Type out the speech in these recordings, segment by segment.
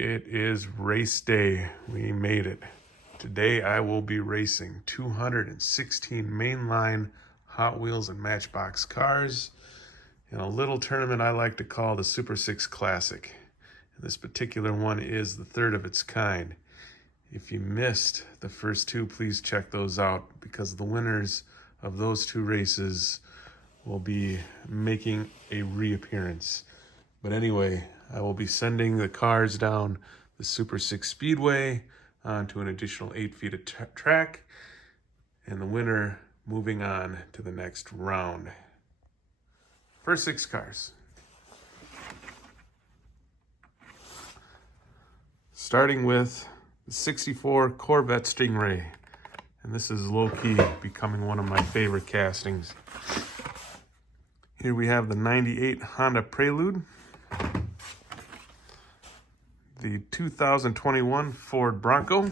It is race day. We made it. Today I will be racing 216 mainline Hot Wheels and Matchbox cars in a little tournament I like to call the Super 6 Classic. And this particular one is the third of its kind. If you missed the first two, please check those out because the winners of those two races will be making a reappearance. But anyway, I will be sending the cars down the Super 6 Speedway onto an additional 8 feet of track, and the winner moving on to the next round. First 6 cars. Starting with the 64 Corvette Stingray. And this is low-key becoming one of my favorite castings. Here we have the 98 Honda Prelude. The 2021 Ford Bronco.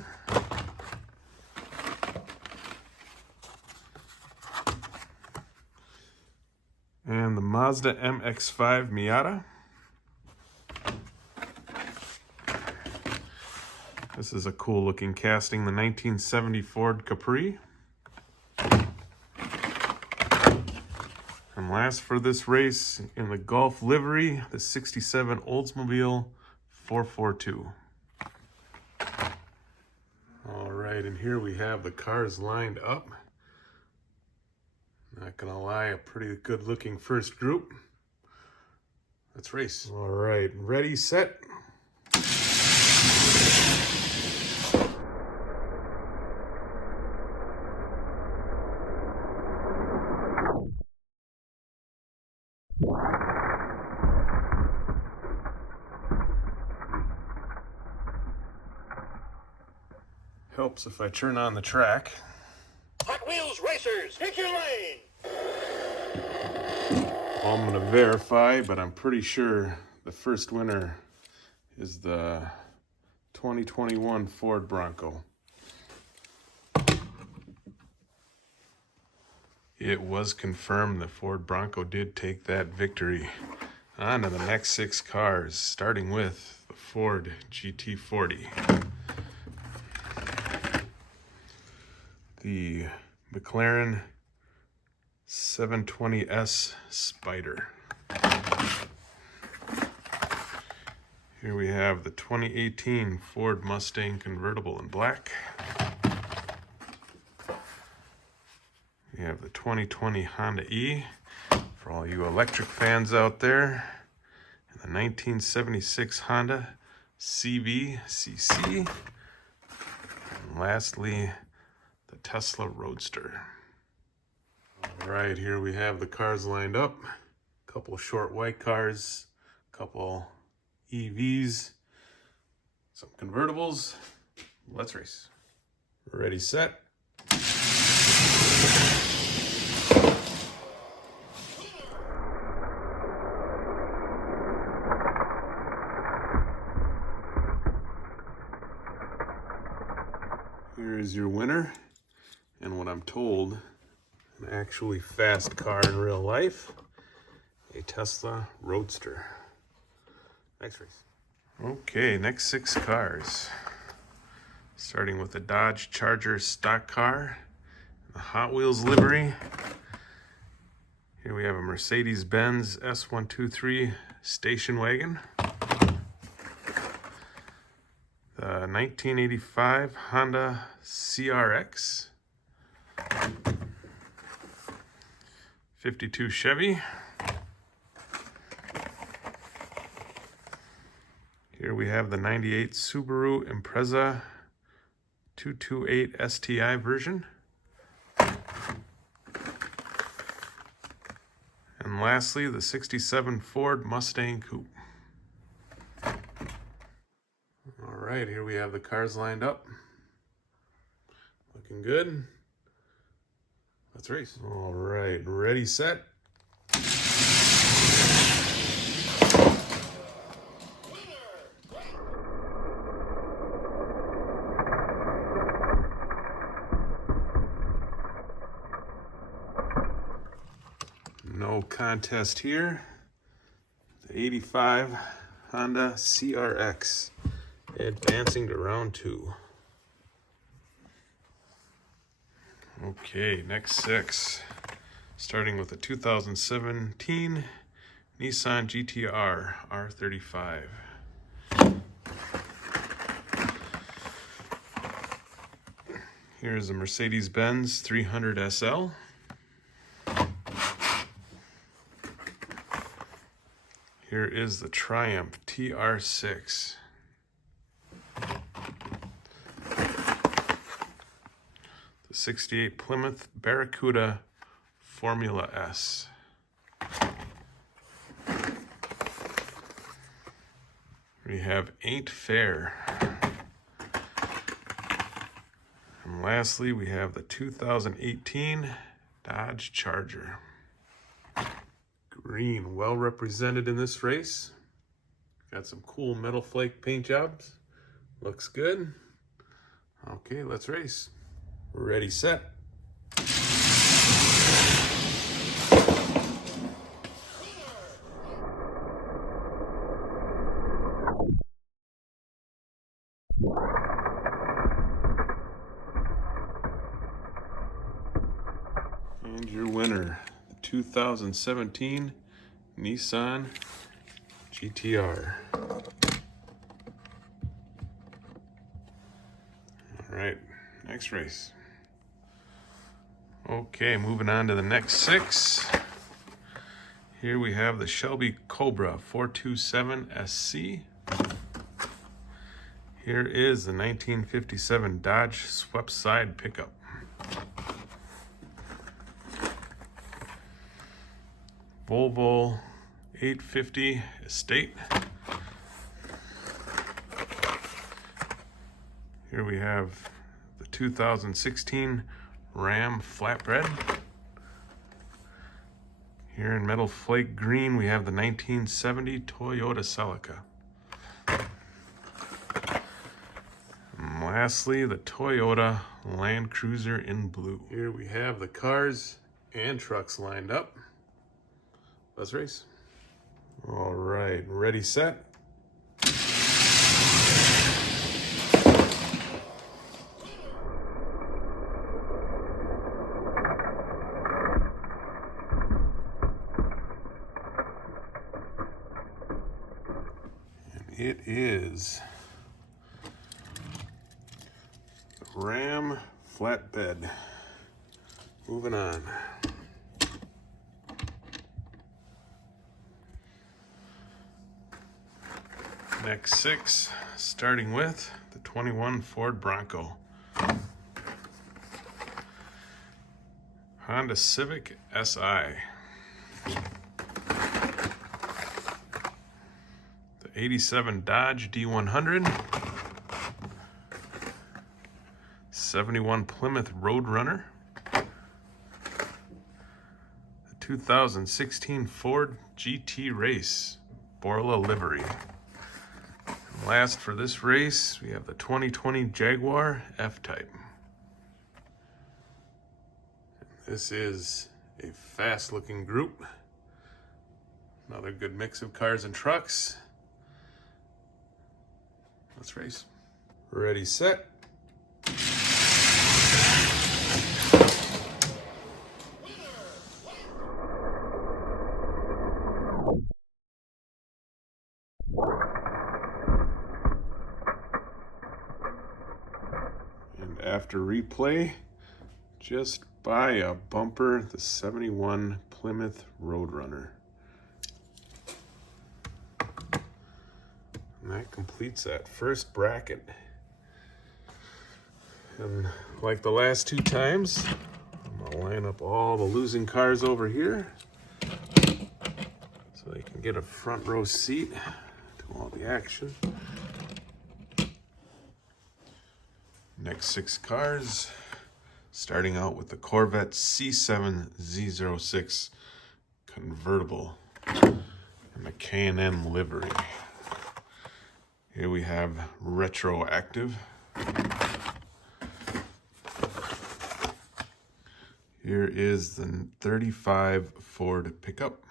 And the Mazda MX-5 Miata. This is a cool looking casting, the 1970 Ford Capri. And last for this race, in the Gulf livery, the 67 Oldsmobile 442. All right, and here we have the cars lined up. Not gonna lie, a pretty good looking first group. Let's race. All right, ready, set. Helps if I turn on the track. Hot Wheels racers, pick your lane. Well, I'm gonna verify, but I'm pretty sure the first winner is the 2021 Ford Bronco. It was confirmed the Ford Bronco did take that victory. On to the next 6 cars, starting with the Ford GT40. The McLaren 720S Spider. Here we have the 2018 Ford Mustang convertible in black. We have the 2020 Honda E for all you electric fans out there. And the 1976 Honda CV CC. And lastly, the Tesla Roadster. All right, here we have the cars lined up. A couple short white cars, a couple EVs, some convertibles. Let's race. Ready, set. Here is your winner. And what I'm told, an actually fast car in real life, a Tesla Roadster. Next race. Okay, next 6 cars. Starting with the Dodge Charger stock car, the Hot Wheels livery. Here we have a Mercedes-Benz S123 station wagon. The 1985 Honda CRX. 52 Chevy. Here we have the 98 Subaru Impreza 228 STI version. And lastly, the 67 Ford Mustang Coupe. All right, here we have the cars lined up. Looking good. Let's race. All right, ready, set. No contest here. The 85 Honda CRX Advancing to round 2. Okay, next 6. Starting with the 2017 Nissan GT-R R35. Here's a Mercedes-Benz 300 SL. Here is the Triumph TR6. The 68 Plymouth Barracuda Formula S. We have Ain't Fair. And lastly, we have the 2018 Dodge Charger. Green, well represented in this race. Got some cool metal flake paint jobs. Looks good. Okay, let's race. Ready, set. And your winner, the 2017 Nissan GT-R. All right, next race. Okay, moving on to the next 6. Here we have the Shelby Cobra 427 SC. Here is the 1957 Dodge swept side pickup. Volvo 850 Estate. Here we have the 2016 Ram Flatbread. Here in metal flake green, we have the 1970 Toyota Celica. And lastly, the Toyota Land Cruiser in blue. Here we have the cars and trucks lined up. Let's race. All right, ready, set. And it is the Ram Flatbed. Moving on. Next 6, starting with the 21 Ford Bronco. Honda Civic Si. The 87 Dodge D100. 71 Plymouth Roadrunner. The 2016 Ford GT Race Borla livery. Last for this race, we have the 2020 Jaguar F-Type. This is a fast-looking group. Another good mix of cars and trucks. Let's race. Ready, set. And after replay, just by a bumper, the 71 Plymouth Roadrunner. And that completes that first bracket. And like the last 2 times, I'm gonna line up all the losing cars over here so they can get a front row seat to all the action. Next 6 cars, starting out with the Corvette C7 Z06 convertible and the K&N livery. Here we have retroactive. Here is the 35 Ford pickup.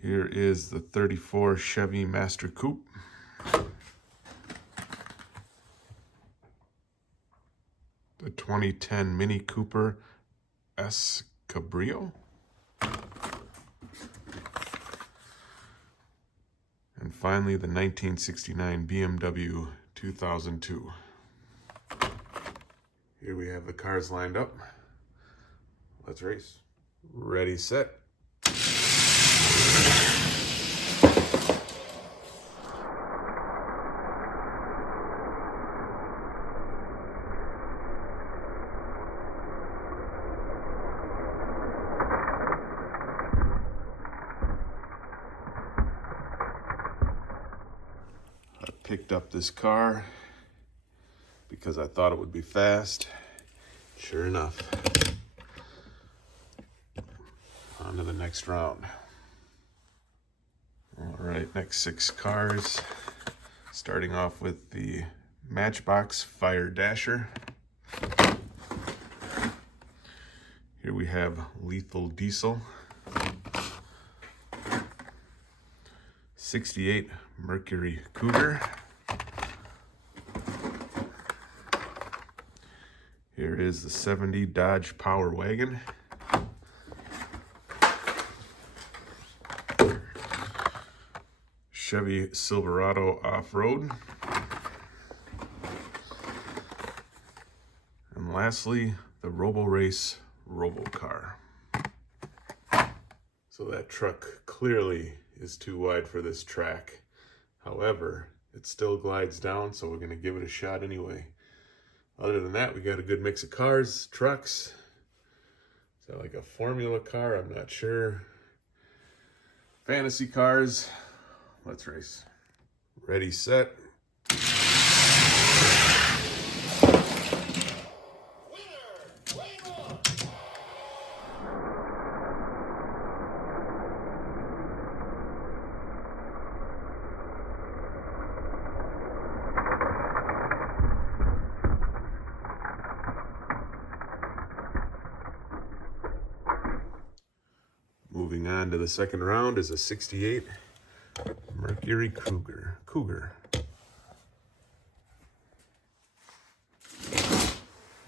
Here is the 34 Chevy Master Coupe. The 2010 Mini Cooper S Cabrio. And finally, the 1969 BMW 2002. Here we have the cars lined up. Let's race. Ready, set. I picked up this car because I thought it would be fast. Sure enough. On to the next round. All right, next 6 cars. Starting off with the Matchbox Fire Dasher. Here we have Lethal Diesel. 68 Mercury Cougar. Here is the 70 Dodge Power Wagon. Chevy Silverado Off-Road. And lastly, the Robo-Race Robo-Car. So that truck clearly is too wide for this track. However, it still glides down, so we're gonna give it a shot anyway. Other than that, we got a good mix of cars, trucks. Is that like a formula car? I'm not sure. Fantasy cars. Let's race. Ready, set. Moving on to the second round is a 68 Mercury Cougar.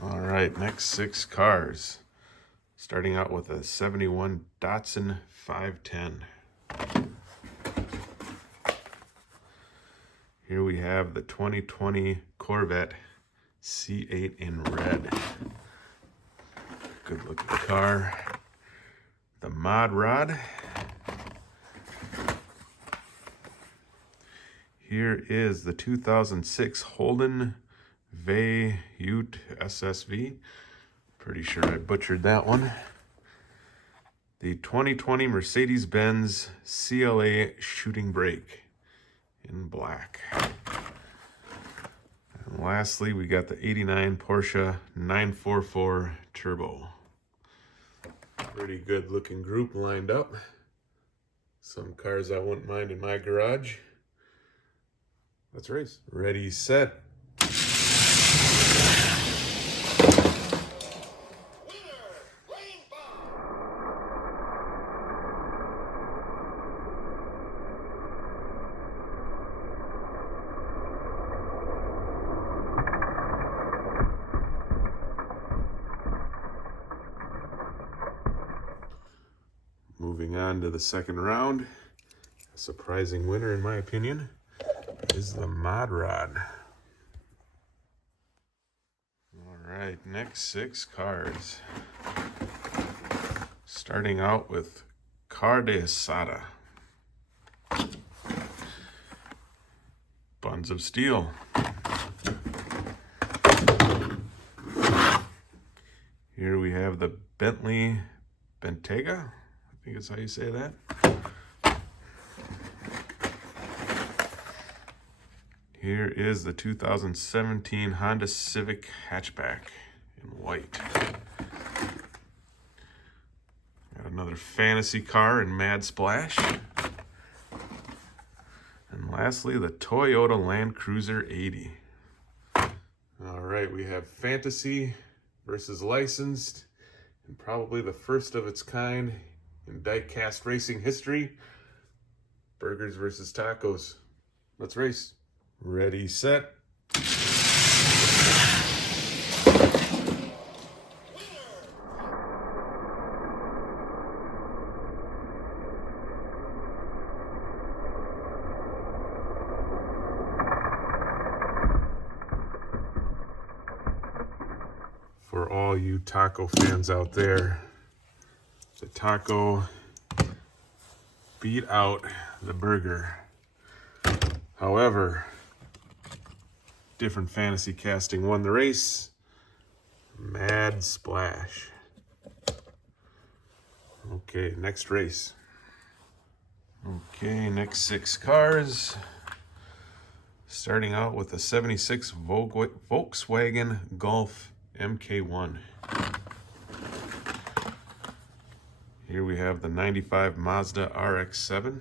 All right, next 6 cars. Starting out with a 71 Datsun 510. Here we have the 2020 Corvette C8 in red. Good looking car. The Mod Rod. Here is the 2006 Holden Veyute SSV. Pretty sure I butchered that one. The 2020 Mercedes-Benz CLA Shooting Brake in black. And lastly, we got the 89 Porsche 944 Turbo. Pretty good looking group lined up. Some cars I wouldn't mind in my garage. Let's race. Ready, set. Moving on to the second round. A surprising winner, in my opinion, is the Mod Rod. All right, next 6 cars. Starting out with Car de Asada. Buns of Steel. Here we have the Bentley Bentayga. I think that's how you say that. Here is the 2017 Honda Civic hatchback in white. Got another fantasy car in Mad Splash. And lastly, the Toyota Land Cruiser 80. All right, we have fantasy versus licensed, and probably the first of its kind in diecast racing history. Burgers versus tacos. Let's race. Ready, set. For all you taco fans out there, the taco beat out the burger. However, different fantasy casting won the race. Mad splash. Okay, next race. Okay, next 6 cars. Starting out with the 76 Volkswagen Golf MK1. Here we have the 95 Mazda RX-7.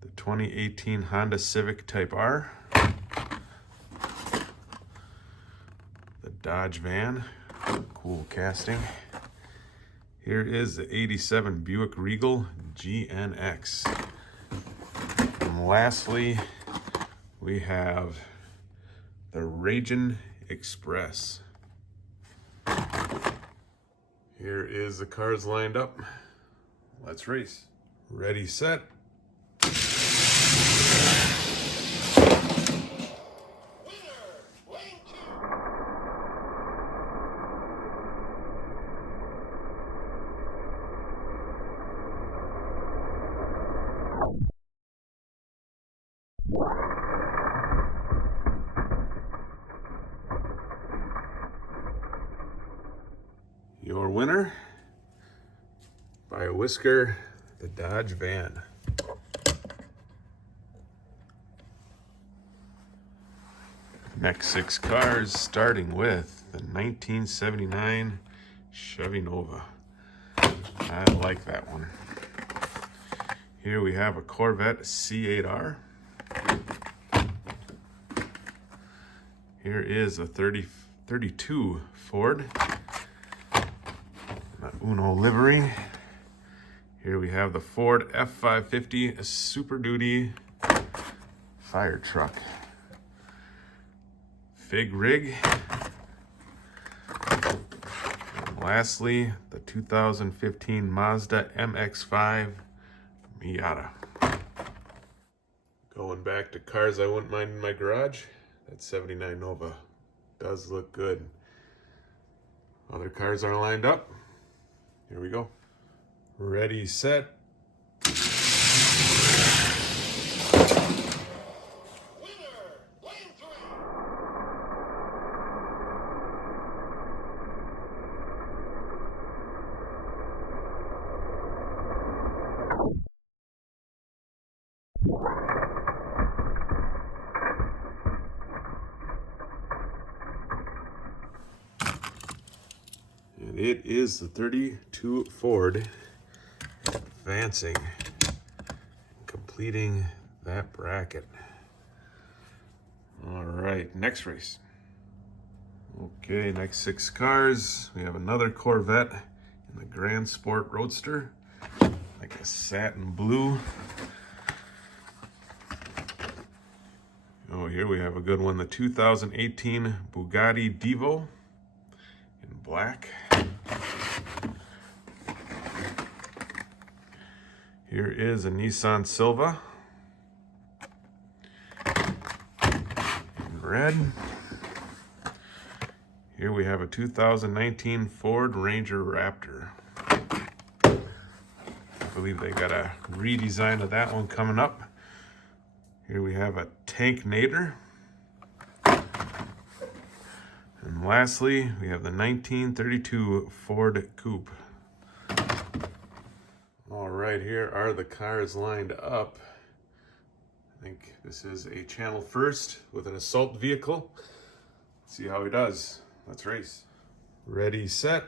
The 2018 Honda Civic Type R. The Dodge van. Cool casting. Here is the 87 Buick Regal GNX. And lastly, we have the Ragin' Express. Here is the cars lined up. Let's race. Ready, set. Your winner, by a whisker, the Dodge van. Next 6 cars, starting with the 1979 Chevy Nova. I like that one. Here we have a Corvette C8R. Here is a 32 Ford Uno livery. Here we have the Ford F550 Super Duty fire truck. Fig rig. And lastly, the 2015 Mazda MX-5 Miata. Going back to cars I wouldn't mind in my garage, that 79 Nova does look good. Other cars are lined up. Here we go. Ready, set. And it is the 32 Ford advancing, completing that bracket. All right, next race. Okay, next 6 cars. We have another Corvette in the Grand Sport Roadster, like a satin blue. Oh, here we have a good one, the 2018 Bugatti Divo in black. Here is a Nissan Silva in red. Here we have a 2019 Ford Ranger Raptor. I believe they got a redesign of that one coming up. Here we have a Tanknator. And lastly, we have the 1932 Ford Coupe. All right, here are the cars lined up. I think this is a channel first with an assault vehicle. Let's see how he does. Let's race. Ready, set.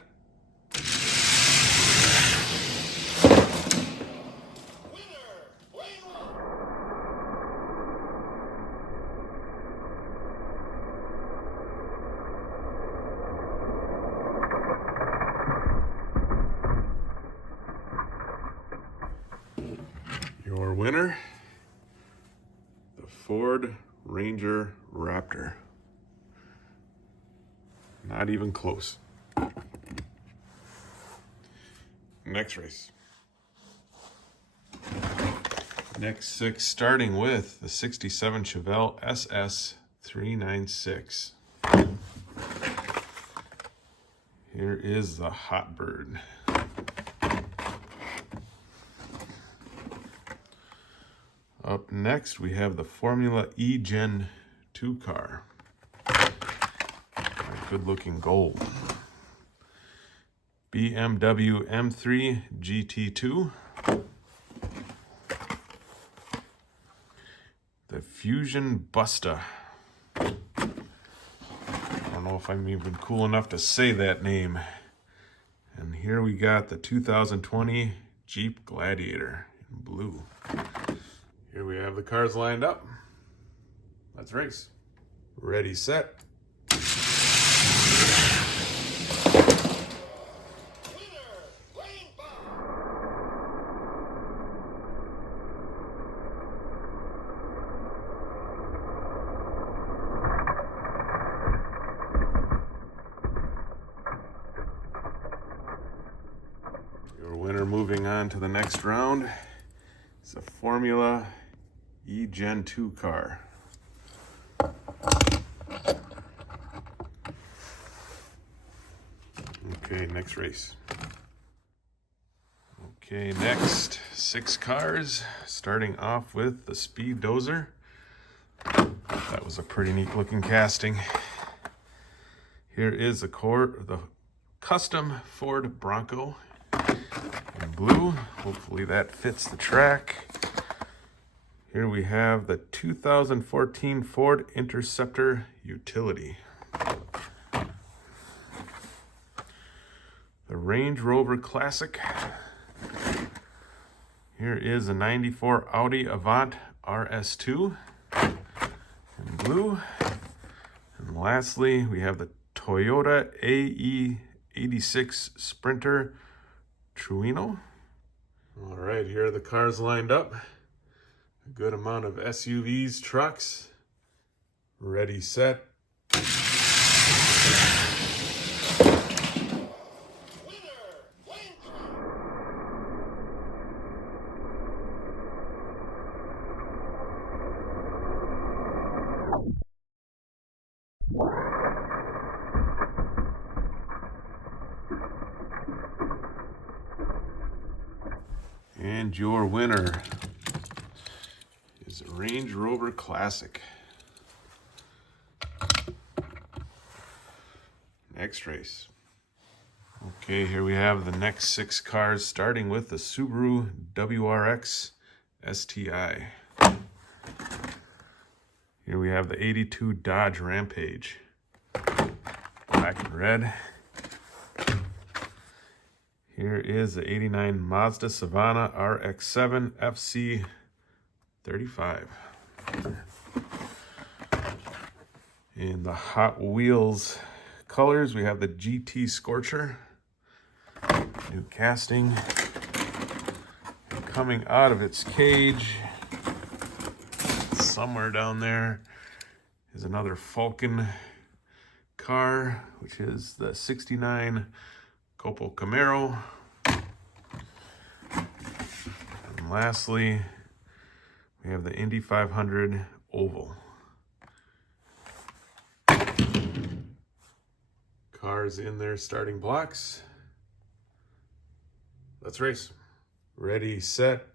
Your winner, the Ford Ranger Raptor. Not even close. Next race. Next 6, starting with the 67 Chevelle SS 396. Here is the Hot Bird. Up next, we have the Formula E Gen 2 car. Good looking gold. BMW M3 GT2. The Fusion Busta. I don't know if I'm even cool enough to say that name. And here we got the 2020 Jeep Gladiator in blue. Here we have the cars lined up. Let's race. Ready, set. Your winner moving on to the next round is a Formula E Gen 2 car. Okay, next race. Okay, next 6 cars, starting off with the Speed Dozer. That was a pretty neat looking casting. Here is the custom Ford Bronco in blue. Hopefully that fits the track. Here we have the 2014 Ford Interceptor Utility. The Range Rover Classic. Here is a 94 Audi Avant RS2 in blue. And lastly, we have the Toyota AE86 Sprinter Truino. All right, here are the cars lined up. A good amount of SUVs, trucks. Ready, set. And your winner is a Range Rover Classic. Next race. Okay, here we have the next 6 cars, starting with the Subaru WRX STI. Here we have the 82 Dodge Rampage, black and red. Here is the 89 Mazda Savana RX-7 FC35. In the Hot Wheels colors, we have the GT Scorcher. New casting. And coming out of its cage, somewhere down there, is another Falcon car, which is the 69 Copo Camaro. And lastly, we have the Indy 500 Oval. Cars in their starting blocks. Let's race. Ready, set.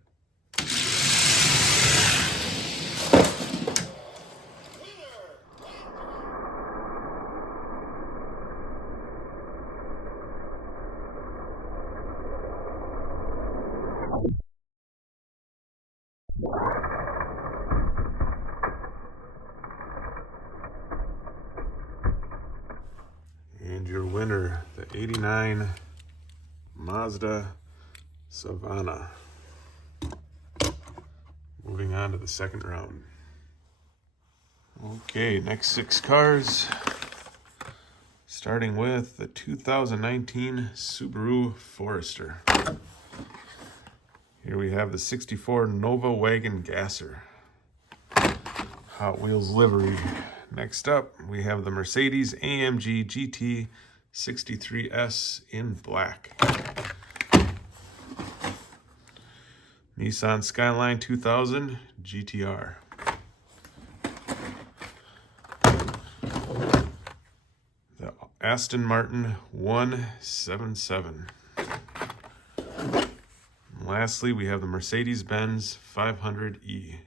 And your winner, the 89 Mazda Savana. Moving on to the second round. Okay, next 6 cars. Starting with the 2019 Subaru Forester. Here we have the 64 Nova Wagon Gasser. Hot Wheels livery. Next up, we have the Mercedes AMG GT 63S in black. Nissan Skyline 2000 GTR. The Aston Martin 177. And lastly, we have the Mercedes-Benz 500E.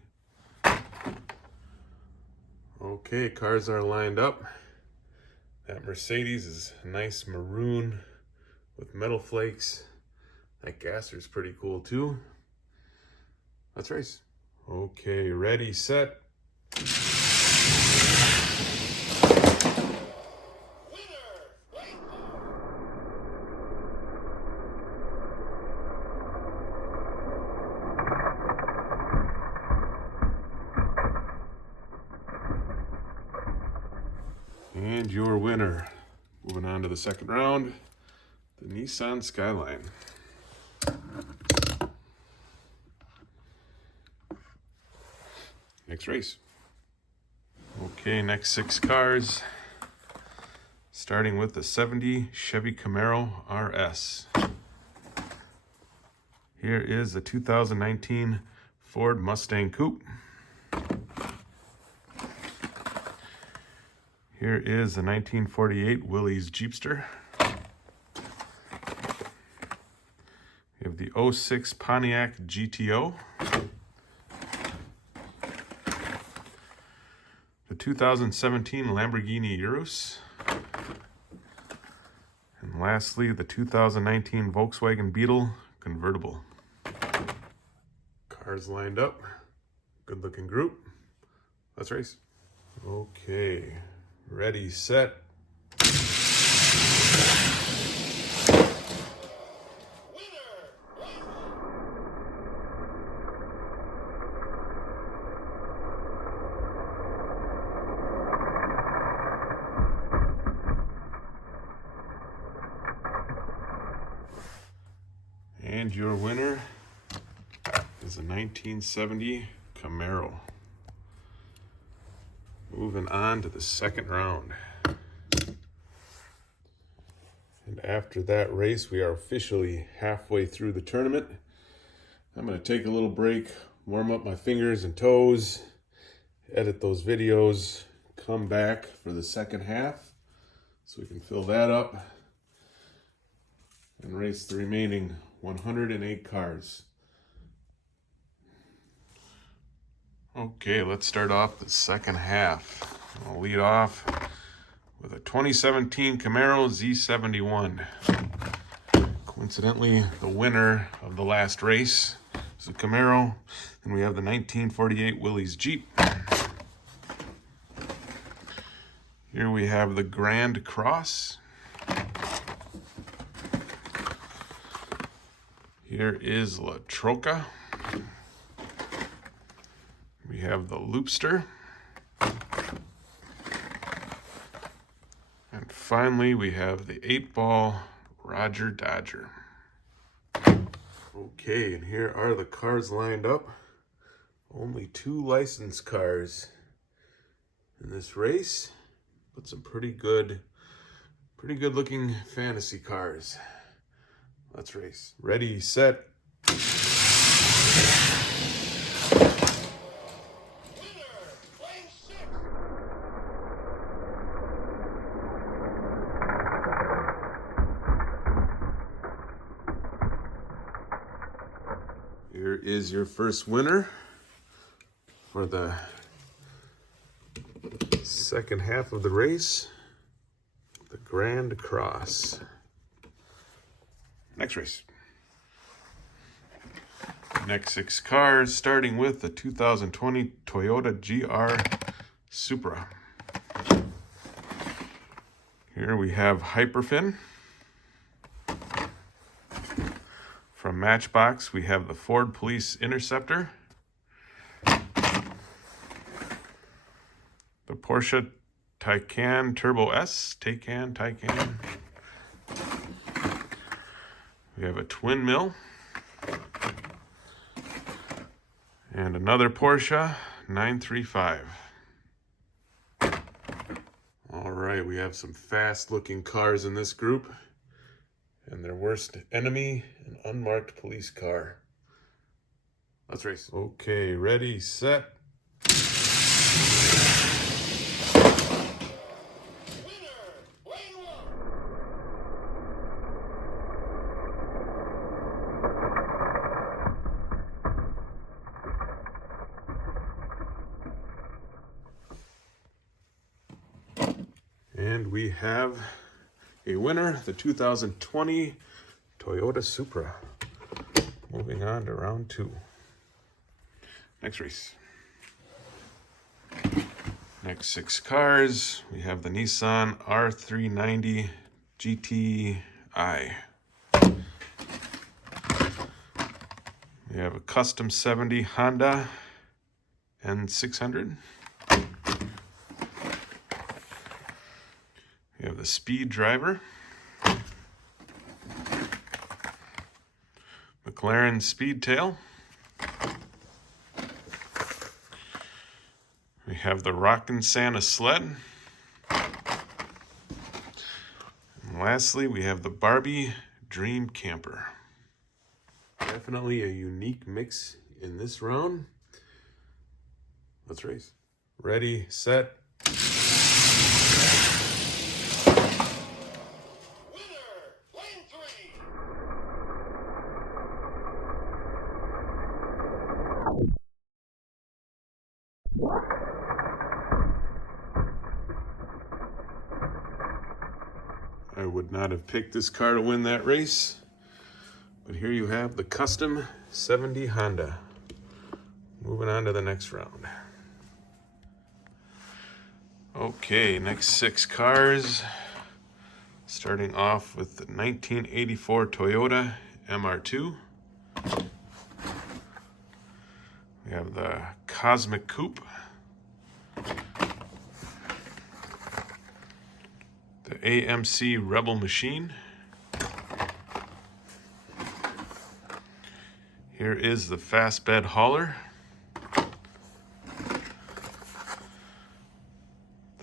Okay, cars are lined up. That Mercedes is a nice maroon with metal flakes. That gasser is pretty cool too. Let's race. Okay, ready, set. And your winner, moving on to the second round, the Nissan Skyline. Next race. Okay, next 6 cars. Starting with the 70 Chevy Camaro RS. Here is the 2019 Ford Mustang Coupe. Here is the 1948 Willys Jeepster. We have the 06 Pontiac GTO. The 2017 Lamborghini Urus. And lastly, the 2019 Volkswagen Beetle convertible. Cars lined up. Good looking group. Let's race. Okay. Ready, set. And your winner is a 1970 Camaro. Moving on to the second round. And after that race, we are officially halfway through the tournament. I'm going to take a little break, warm up my fingers and toes, edit those videos, come back for the second half so we can fill that up and race the remaining 108 cars. Okay, let's start off the second half. I'll lead off with a 2017 Camaro Z71. Coincidentally, the winner of the last race is a Camaro, and we have the 1948 Willys Jeep. Here we have the Grand Cross. Here is La Troca. We have the Loopster. And finally, we have the 8-ball Roger Dodger. Okay, and here are the cars lined up. Only 2 licensed cars in this race, but some pretty good looking fantasy cars. Let's race. Ready, set. Here is your first winner for the second half of the race, the Grand Cross. Next race. Next 6 cars, starting with the 2020 Toyota GR Supra. Here we have Hyperfin. From Matchbox, we have the Ford Police Interceptor, the Porsche Taycan Turbo S, Taycan. We have a twin mill, And another Porsche 935. All right, we have some fast-looking cars in this group. And their worst enemy, an unmarked police car. Let's race. Okay, ready, set. And we have a winner, the 2020 Toyota Supra. Moving on to round 2. Next race. Next 6 cars, we have the Nissan R390 GTI. We have a custom 70 Honda N600. We have the Speed Driver, McLaren Speedtail. We have the Rockin' Santa Sled. And lastly, we have the Barbie Dream Camper. Definitely a unique mix in this round. Let's race. Ready, set. I would not have picked this car to win that race, but here you have the custom 70 Honda. Moving on to the next round. Okay, next 6 cars. Starting off with the 1984 Toyota MR2. We have the Cosmic Coupe. The AMC Rebel Machine. Here is the Fast Bed Hauler.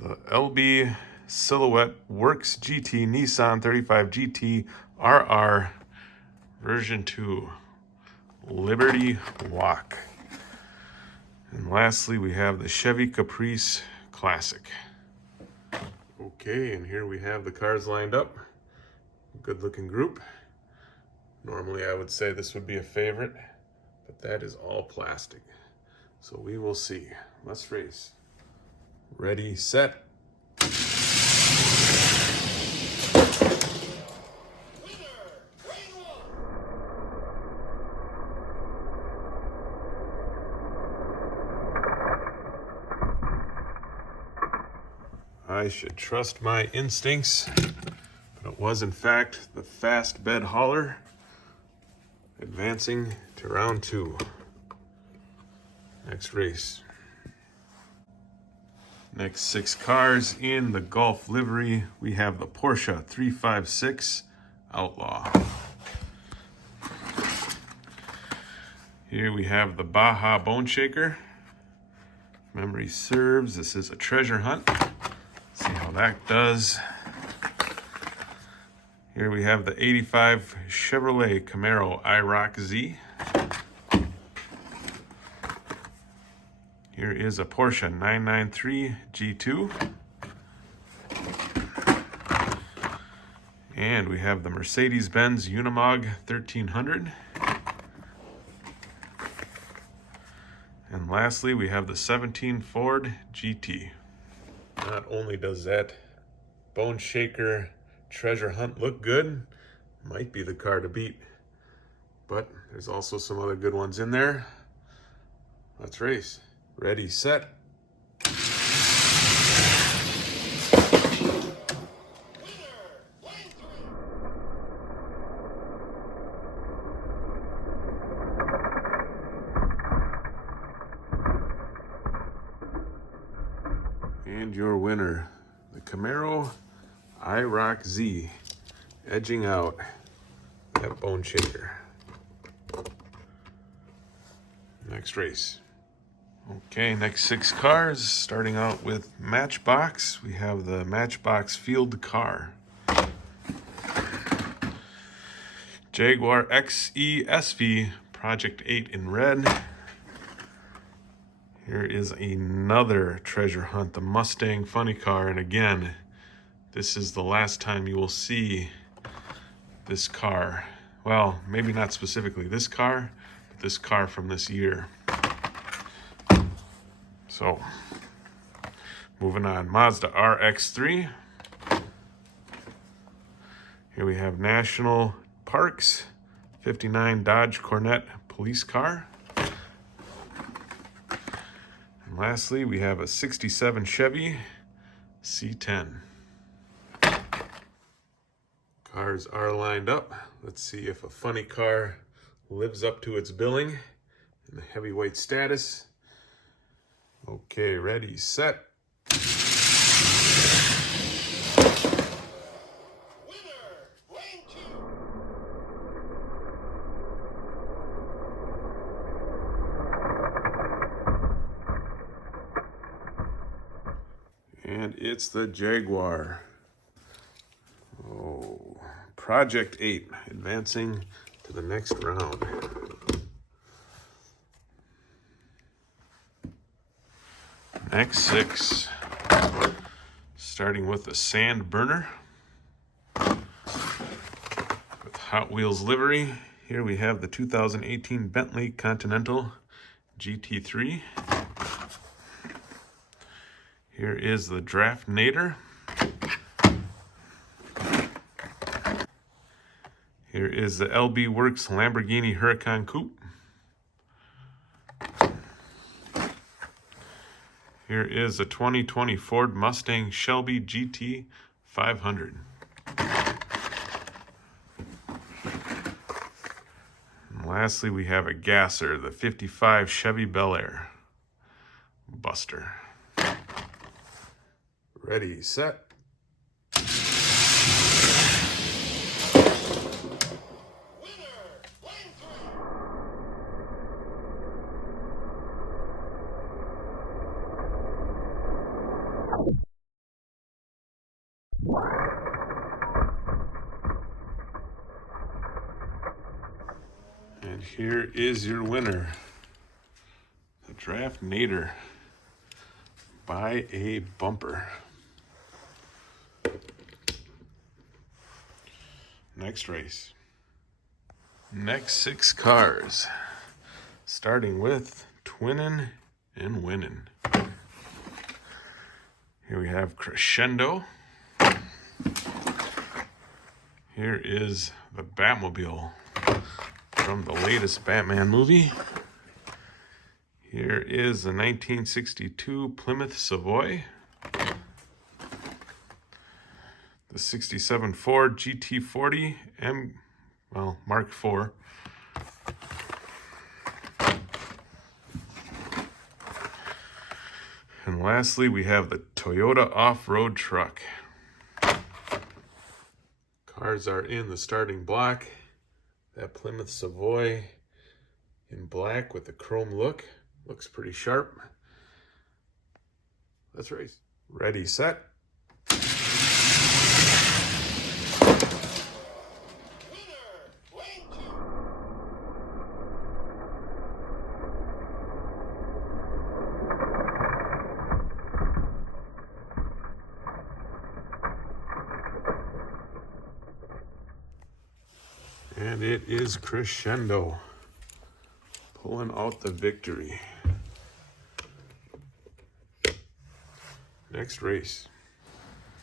The LB Silhouette Works GT Nissan 35 GT RR version 2 Liberty Walk. And lastly, we have the Chevy Caprice Classic. Okay, and here we have the cars lined up. Good looking group. Normally I would say this would be a favorite, but that is all plastic. So we will see. Let's race. Ready, set. I should trust my instincts, but it was in fact the Fast Bed Hauler, advancing to round 2. Next race. Next 6 cars in the Golf livery, we have the Porsche 356 Outlaw. Here we have the Baja Bone Shaker. Memory serves, this is a treasure hunt. See how that does. Here we have the 85 Chevrolet Camaro IROC Z. Here is a Porsche 993 G2. And we have the Mercedes-Benz Unimog 1300. And lastly, we have the 17 Ford GT. Not only does that Bone Shaker treasure hunt look good, might be the car to beat, but there's also some other good ones in there. Let's race. Ready, set. And your winner, the Camaro IROC Z, edging out that Bone Shaker. Next race. Okay, next 6 cars, starting out with Matchbox. We have the Matchbox Field car. Jaguar XE SV Project 8 in red. Here is another treasure hunt, the Mustang Funny Car. And again, this is the last time you will see this car. Well, maybe not specifically this car, but this car from this year. So, moving on, Mazda RX-3. Here we have National Parks 59 Dodge Corvette police car. And lastly, we have a 67 Chevy C10. Cars are lined up. Let's see if a funny car lives up to its billing in the heavyweight status. Okay, ready, set. And it's the Jaguar. Oh, Project 8, advancing to the next round. Next 6, starting with the Sand Burner with Hot Wheels livery. Here we have the 2018 Bentley Continental GT3. Here is the Draft Nader. Here is the LB Works Lamborghini Huracan Coupe. Here is a 2020 Ford Mustang Shelby GT 500. And lastly, we have a gasser, the 55 Chevy Bel Air Buster. Ready, set. And here is your winner, the Draft Nader by a bumper. Next race. Next 6 cars, starting with Twinnin' and Winnin'. Here we have Crescendo. Here is the Batmobile from the latest Batman movie. Here is the 1962 Plymouth Savoy. The 67 Ford GT40 Mark IV. And lastly, we have the Toyota off-road truck. Cars are in the starting block. That Plymouth Savoy in black with the chrome look. Looks pretty sharp. Let's race. Ready, set. And it is Crescendo pulling out the victory. Next race.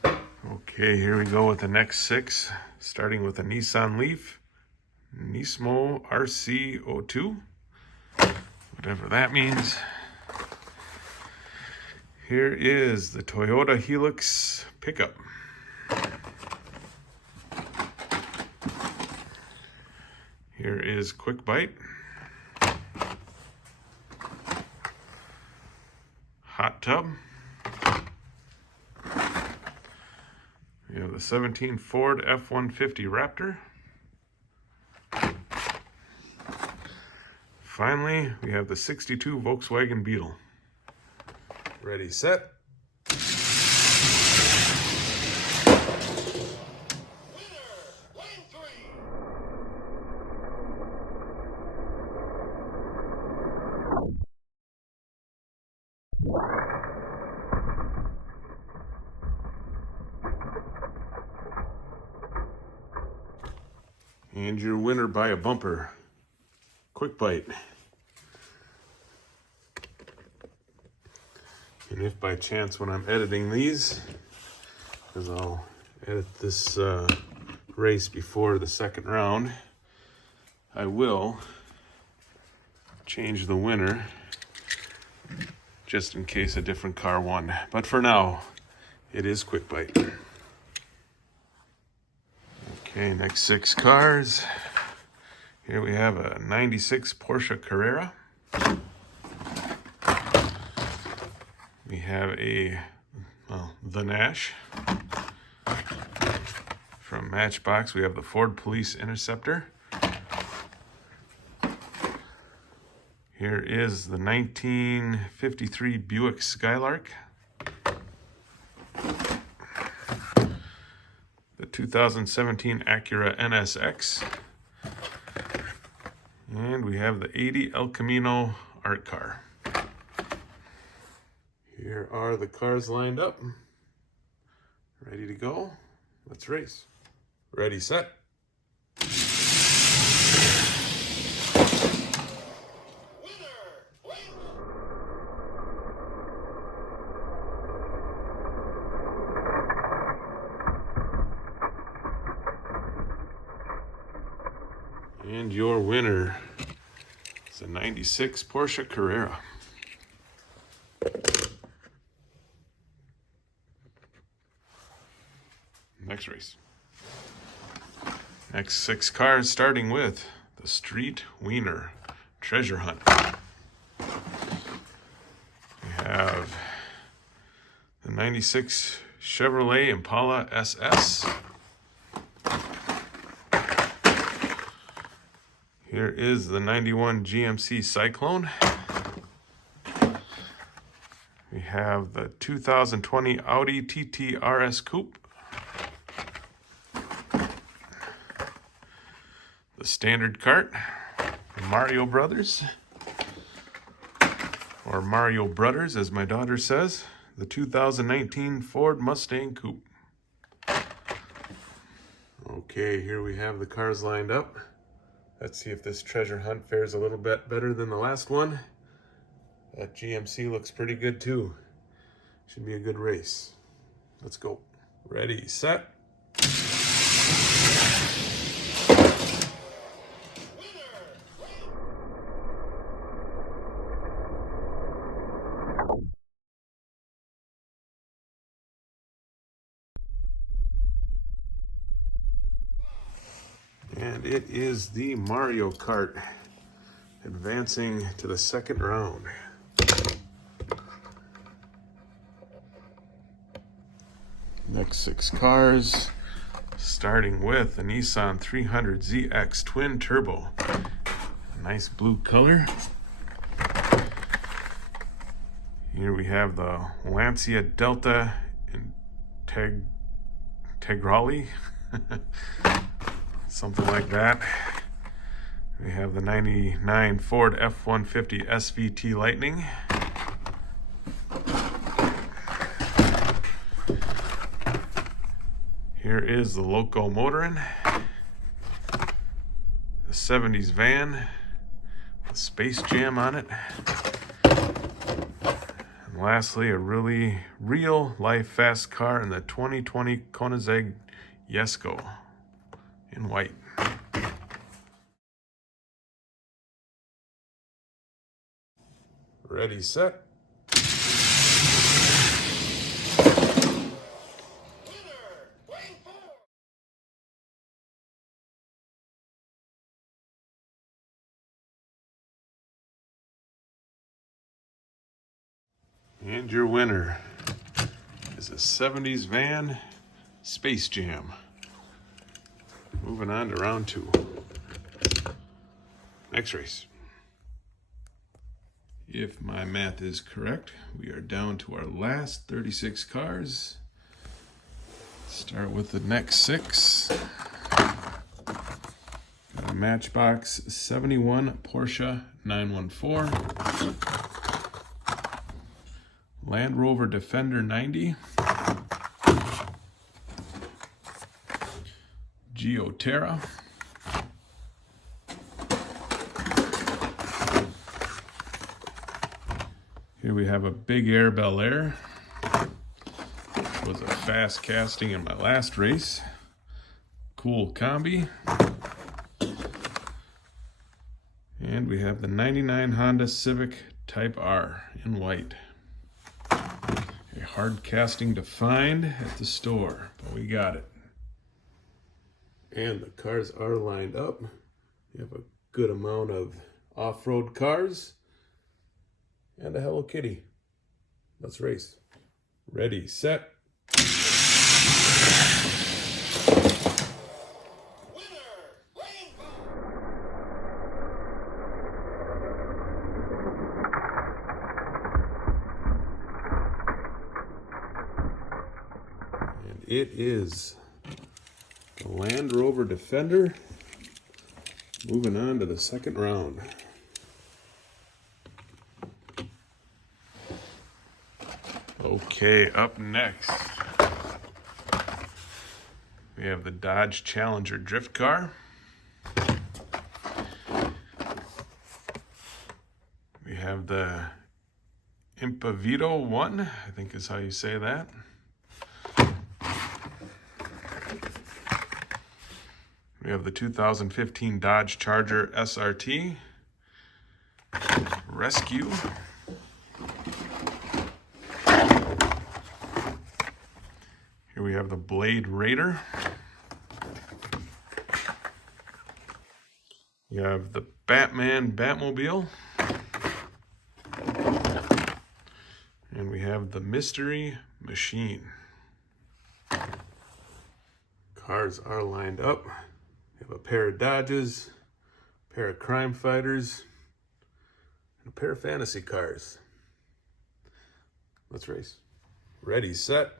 Okay, here we go with the next 6, starting with a Nissan Leaf, Nismo RC02, whatever that means. Here is the Toyota Hilux pickup. Here is Quick Bite, Hot Tub. We have the 17 Ford F-150 Raptor. Finally, we have the 62 Volkswagen Beetle. Ready, set. And your winner by a bumper. Quick Bite. And if by chance when I'm editing these, because I'll edit this race before the second round, I will change the winner just in case a different car won. But for now, it is Quick Bite. Okay, next 6 cars. Here we have a 96 Porsche Carrera. We have the Nash. From Matchbox, we have the Ford Police Interceptor. Here is the 1953 Buick Skylark. The 2017 Acura NSX. And we have the 80 El Camino Art Car. Here are the cars lined up. Ready to go? Let's race. Ready, set. And your winner is a 96 Porsche Carrera. Next race. Next 6 cars, starting with the Street Wiener Treasure Hunt. We have the 96 Chevrolet Impala SS. Here is the 91 GMC Cyclone. We have the 2020 Audi TT RS Coupe. The standard cart, Mario Brothers, or Mario Brothers as my daughter says, the 2019 Ford Mustang Coupe. Okay, here we have the cars lined up. Let's see if this treasure hunt fares a little bit better than the last one. That GMC looks pretty good too. Should be a good race. Let's go. Ready, set. And it is the Mario Kart advancing to the second round. Next 6 cars, starting with the Nissan 300ZX Twin Turbo. A nice blue color. Here we have the Lancia Delta Integrale. Something like that. We have the 99 Ford F-150 SVT Lightning. Here is the Loco Motorin. The 70s van with Space Jam on it. And lastly, a really real life fast car in the 2020 Koenigsegg Jesko in white. Ready, set. And your winner is a 70s van Space Jam. Moving on to round 2. Next race. If my math is correct, we are down to our last 36 cars. Start with the next 6. Got a Matchbox 71 Porsche 914. Land Rover Defender 90. Geoterra. Here we have a Big Air Bel Air. Was a fast casting in my last race. Cool combi. And we have the 99 Honda Civic Type R in white. A hard casting to find at the store, but we got it. And the cars are lined up. You have a good amount of off-road cars and a Hello Kitty. Let's race. Ready, set. And it is the Land Rover Defender. Moving on to the second round. Okay, up next, we have the Dodge Challenger drift car. We have the Impavito 1, I think is how you say that. We have the 2015 Dodge Charger SRT. Rescue. Here we have the Blade Raider. We have the Batman Batmobile. And we have the Mystery Machine. Cars are lined up. We have a pair of Dodges, a pair of Crime Fighters, and a pair of fantasy cars. Let's race. Ready, set.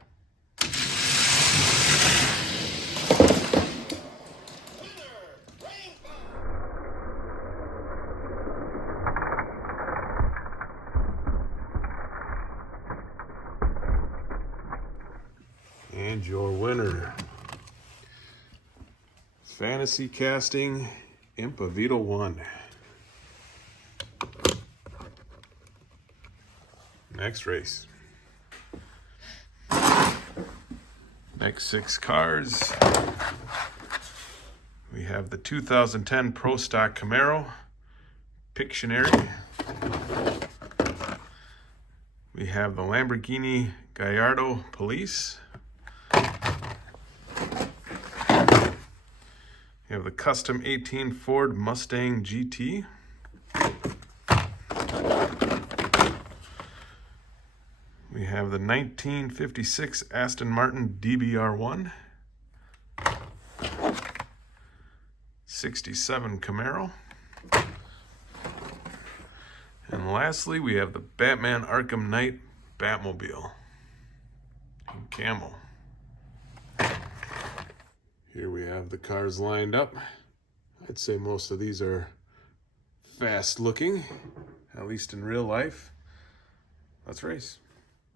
And your winner, Fantasy Casting Impavito 1. Next race. Next 6 cars. We have the 2010 Pro Stock Camaro Pictionary. We have the Lamborghini Gallardo Police. We have the custom 18 Ford Mustang GT. We have the 1956 Aston Martin DBR1. 67 Camaro. And lastly, we have the Batman Arkham Knight Batmobile in camo. Here we have the cars lined up. I'd say most of these are fast looking, at least in real life. Let's race.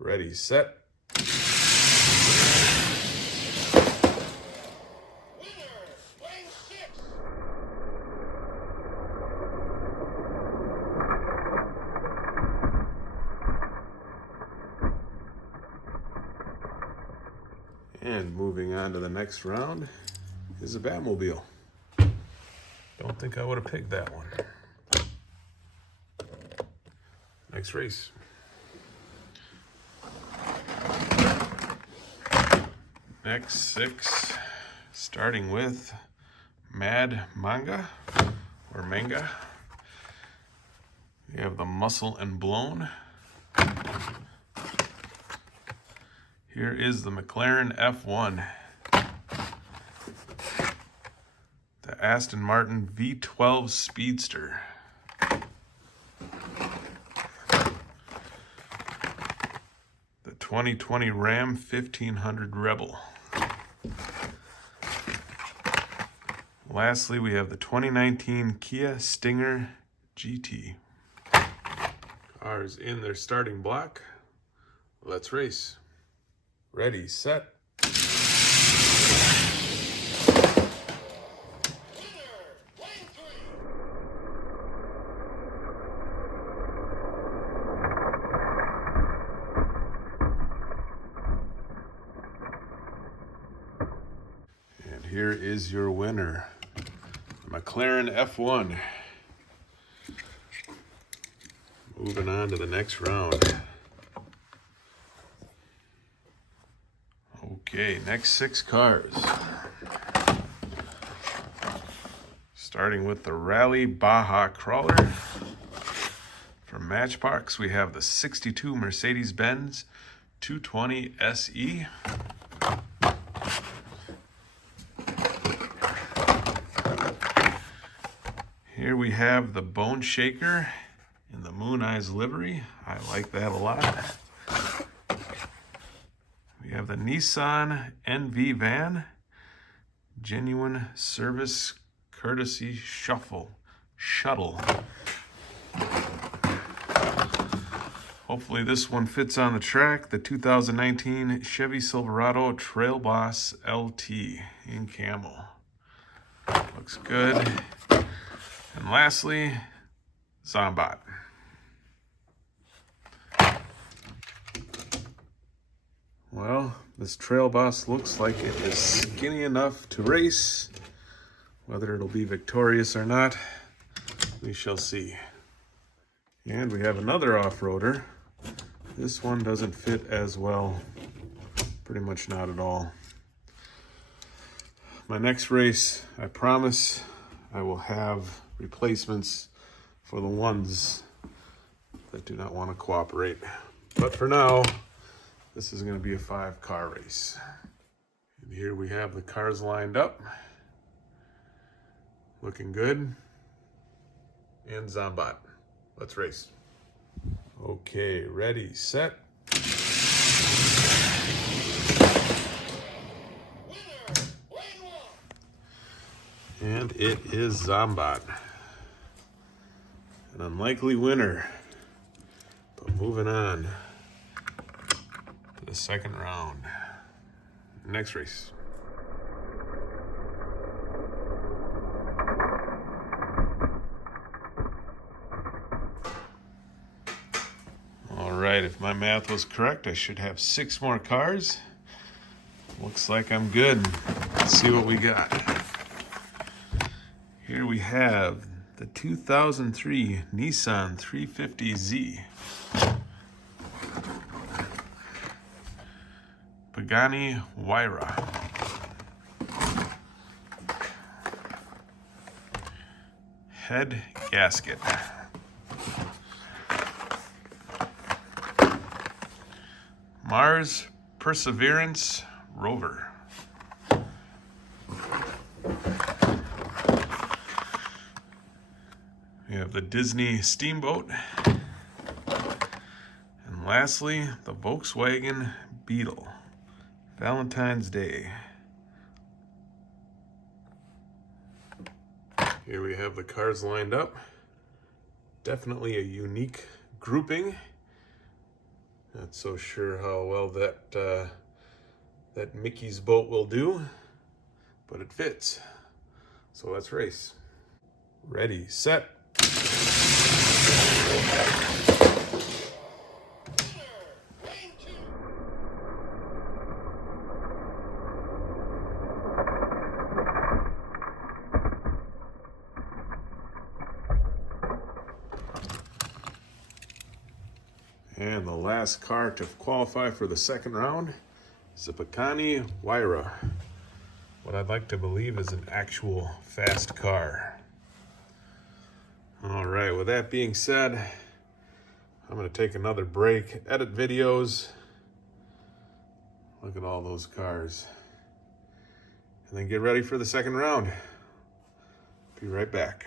Ready, set. And moving on to the next round is a Batmobile. Don't think I would have picked that one. Next race. Next 6, starting with Mad Manga or Manga. We have the Muscle and Blown. Here is the McLaren F1. The Aston Martin V12 Speedster. 2020 Ram 1500 Rebel. Lastly, we have the 2019 Kia Stinger GT. Cars in their starting block. Let's race. Ready, set. And here is your winner, McLaren F1. Moving on to the next round. Okay, next 6 cars. Starting with the Rally Baja Crawler. From Matchbox, we have the 62 Mercedes-Benz 220 SE. Here we have the Bone Shaker in the Moon Eyes livery. I like that a lot. We have the Nissan NV van, genuine service courtesy shuttle. Hopefully this one fits on the track. The 2019 Chevy Silverado Trail Boss LT in camo. Looks good. And lastly, Zombot. Well, this Trail Boss looks like it is skinny enough to race. Whether it'll be victorious or not, we shall see. And we have another off-roader. This one doesn't fit as well. Pretty much not at all. My next race, I promise I will have replacements for the ones that do not want to cooperate. But for now, this is going to be a 5-car race. And here we have the cars lined up. Looking good. And Zombot. Let's race. Okay, ready, set. And it is Zombot. An unlikely winner. But moving on to the second round. Next race. All right, if my math was correct, I should have 6 more cars. Looks like I'm good. Let's see what we got. Here we have the 2003 Nissan 350Z. Pagani Huayra. Head gasket. Mars Perseverance rover. We have the Disney Steamboat. And lastly, the Volkswagen Beetle. Valentine's Day. Here we have the cars lined up. Definitely a unique grouping. Not so sure how well that Mickey's boat will do, but it fits. So let's race. Ready, set. And the last car to qualify for the second round is the Pagani Huayra. What I'd like to believe is an actual fast car. All right, with that being said, I'm going to take another break, edit videos. Look at all those cars. And then get ready for the second round. Be right back.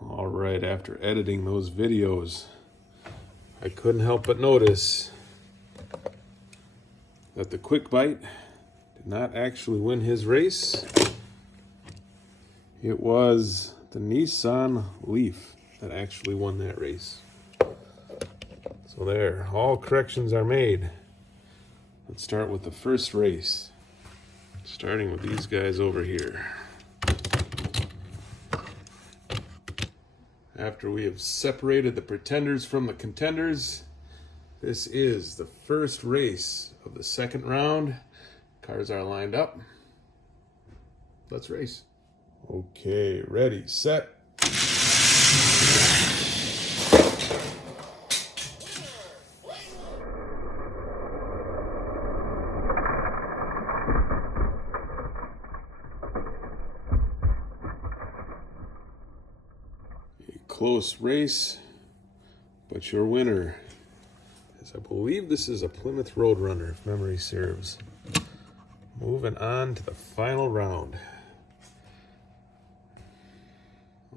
All right, after editing those videos, I couldn't help but notice that the Quick Bite did not actually win his race. It was the Nissan Leaf that actually won that race. So there, all corrections are made. Let's start with the first race, starting with these guys over here. After we have separated the pretenders from the contenders, this is the first race of the second round. Cars are lined up. Let's race. Okay, ready, set. A close race, but your winner is, I believe this is a Plymouth Roadrunner, if memory serves. Moving on to the final round.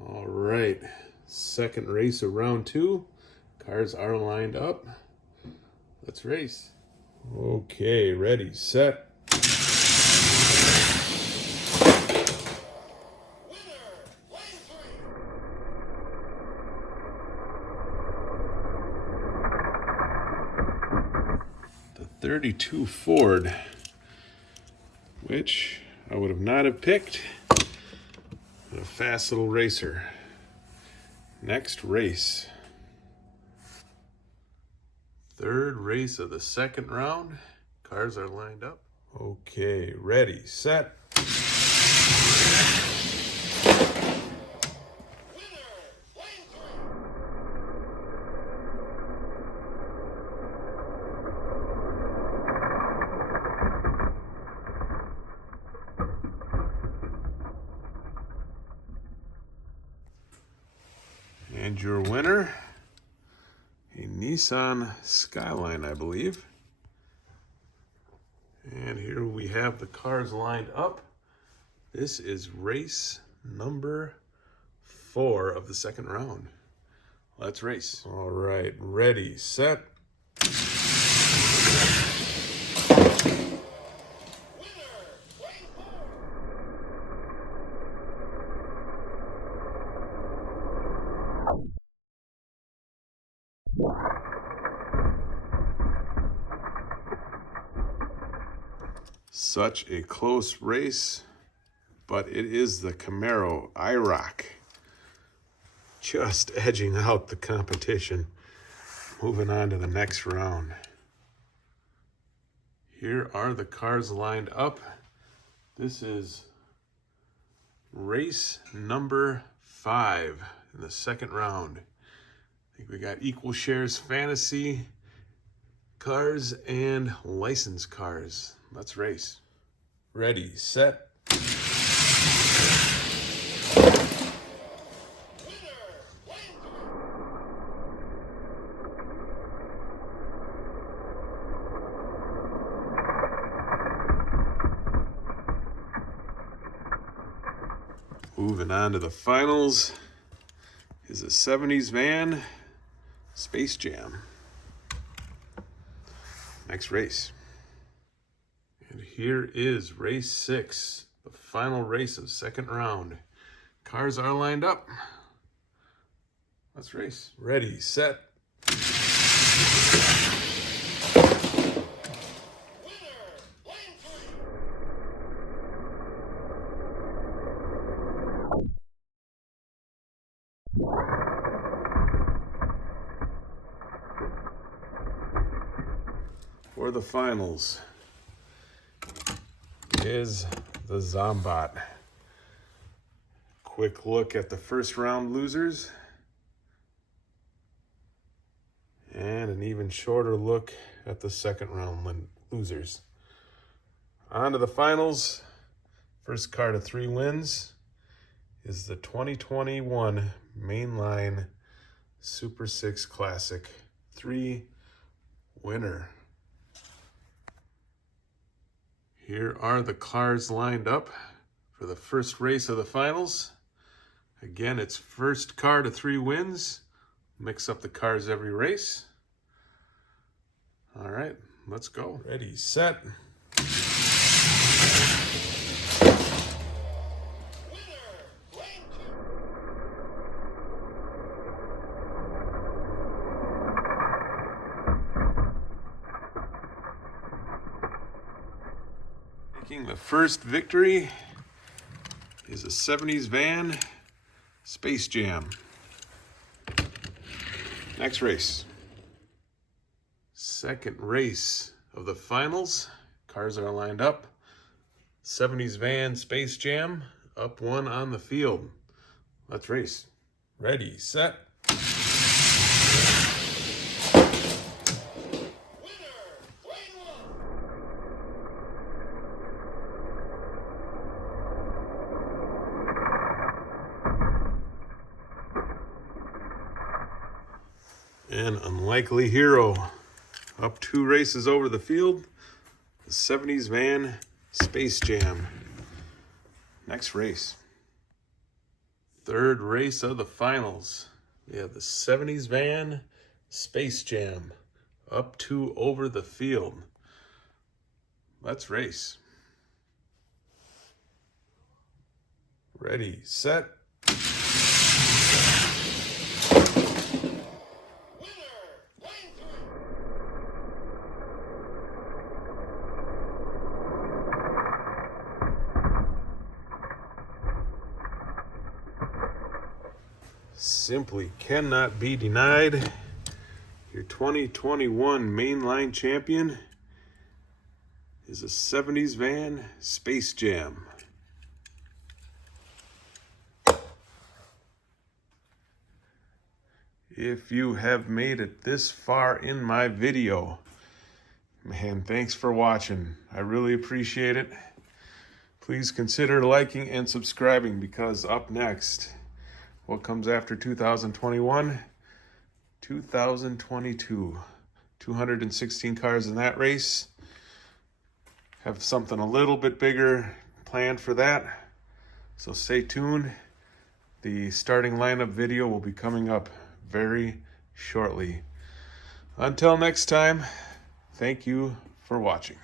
All right, second race of round 2. Cars are lined up. Let's race. Okay, ready, set. The 32 Ford, which I would have not have picked. A fast little racer. Next race. Third race of the second round. Cars are lined up. Okay, ready, set. And your winner, a Nissan Skyline, I believe. And here we have the cars lined up. This is race number 4 of the second round. Let's race. All right, ready, set. Such a close race, but it is the Camaro IROC just edging out the competition. Moving on to the next round. Here are the cars lined up. This is race number 5 in the second round. I think we got equal shares fantasy cars and license cars. Let's race. Ready, set. Moving on to the finals is a 70s van, Space Jam. Next race. And here is race 6, the final race of second round. Cars are lined up. Let's race. Ready, set. For the finals is the Zombot. Quick look at the first round losers. And an even shorter look at the second round losers. On to the finals. First car to 3 wins is the 2021 Mainline Super 6 Classic 3 winner. Here are the cars lined up for the first race of the finals. Again, it's first car to 3 wins. Mix up the cars every race. All right, let's go. Ready, set. Taking the first victory is a 70s van Space Jam. Next race. Second race of the finals. Cars are lined up. 70s van Space Jam, up one on the field. Let's race. Ready, set. An unlikely hero. Up two races over the field. The 70s van Space Jam. Next race. Third race of the finals. We have the 70s van Space Jam. Up two over the field. Let's race. Ready, set. Simply cannot be denied. Your 2021 mainline champion is a 70s van Space Jam. If you have made it this far in my video, man, thanks for watching. I really appreciate it. Please consider liking and subscribing, because up next, what comes after 2021? 2022. 216 cars in that race. Have something a little bit bigger planned for that. So stay tuned. The starting lineup video will be coming up very shortly. Until next time, thank you for watching.